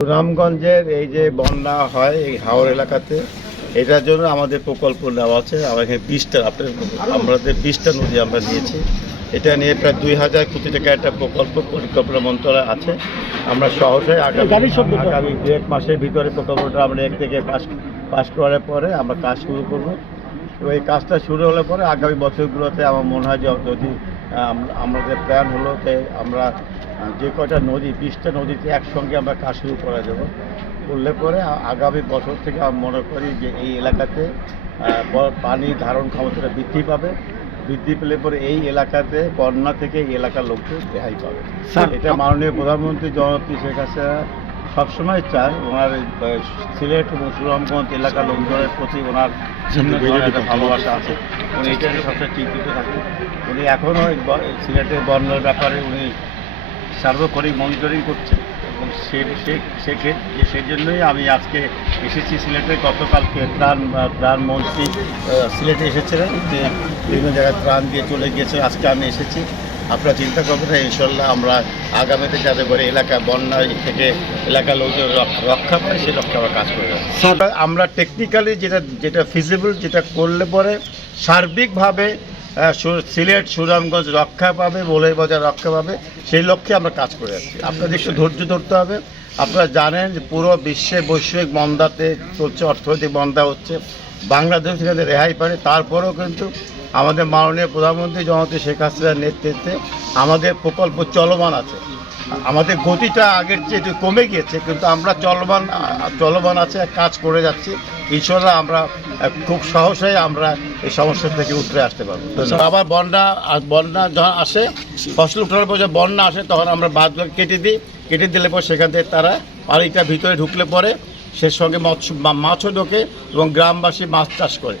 সুনামগঞ্জের এই যে বন্যা হয় এই হাওর এলাকাতে এটার জন্য আমাদের প্রকল্প নেওয়া আছে। আমার এখানে বিশটা আপনার আমাদের বিশটা নদী আমরা নিয়েছি। এটা নিয়ে প্রায় দুই হাজার কোটি টাকা একটা প্রকল্প পরিকল্পনা মন্ত্রণালয় আছে। আমরা সহজেই আগামী আগামী দু এক মাসের ভিতরে প্রকল্পটা আমরা এক থেকে পাস পাস করার পরে আমরা কাজ শুরু করব। তো এই কাজটা শুরু হলে পরে আগামী বছরগুলোতে আমার মনে হয় যে যদি আমাদের প্ল্যান হলো যে আমরা যে কয়টা নদী বিশটা নদীতে একসঙ্গে আমরা কাজ শুরু করা যাব করলে পরে আগামী বছর থেকে আমি মনে করি যে এই এলাকাতে পানি ধারণ ক্ষমতাটা বৃদ্ধি পাবে। বৃদ্ধি পেলে পরে এই এলাকাতে বন্যা থেকে এই এলাকার লোককে রেহাই পাবে। এটা মাননীয় প্রধানমন্ত্রী জননেত্রী শেখ হাসিনা সবসময় চায় ওনার সিলেট এবং সুনামগঞ্জ এলাকার লোকজনের প্রতি ওনার একটা ভালোবাসা আছে। উনি এটা সবসময় চিন্তিত থাকেন। উনি এখনও সিলেটের বন্যার ব্যাপারে উনি সার্বক্ষণিক মনিটরিং করছে এবং সে সে- সেই জন্যই আমি আজকে এসেছি সিলেটে। গতকালকে ত্রাণ ত্রাণ মন্ত্রী সিলেটে এসেছিলেন যে বিভিন্ন জায়গায় ত্রাণ দিয়ে চলে গিয়েছে। আজকে আমি এসেছি। আপনারা চিন্তা করবেন না ইনশাল্লাহ আমরা আগামীতে যাতে করে এলাকা বন্যা থেকে এলাকার লোকজন রক- রক্ষা পায় সে রক্ষা আমরা কাজ করে আমরা টেকনিক্যালি যেটা যেটা ফিজিবল যেটা করলে পরে সার্বিকভাবে সিলেট সুনামগঞ্জ রক্ষা পাবে বলের বাজার রক্ষা পাবে, সেই লক্ষ্যে আমরা কাজ করে যাচ্ছি আপনাদের একটু ধৈর্য ধরতে হবে। আপনারা জানেন যে পুরো বিশ্বে বৈশ্বিক মন্দাতে চলছে, অর্থনৈতিক মন্দা হচ্ছে। বাংলাদেশ থেকে রেহাই পারে তারপরেও কিন্তু আমাদের মাননীয় প্রধানমন্ত্রী জনতা শেখ হাসিনার নেতৃত্বে আমাদের প্রকল্প চলমান আছে। আমাদের গতিটা আগের চেয়ে কমে গিয়েছে, কিন্তু আমরা চলমান চলমান আছে, কাজ করে যাচ্ছি। ইনশাল্লাহ আমরা খুব সহজে আমরা এই সমস্যা থেকে উঠে আসতে পারব। আবার বন্যা বন্যা যখন আসে, ফসল উঠানোর পর যখন বন্যা আসে, তখন আমরা বাঁধগুলো কেটে দিই। কেটে দিলে পর সেখান থেকে তারা পানিটা ভিতরে ঢুকলে পরে, সে সঙ্গে মৎস্য মাছও ঢোকে এবং গ্রামবাসী মাছ চাষ করে।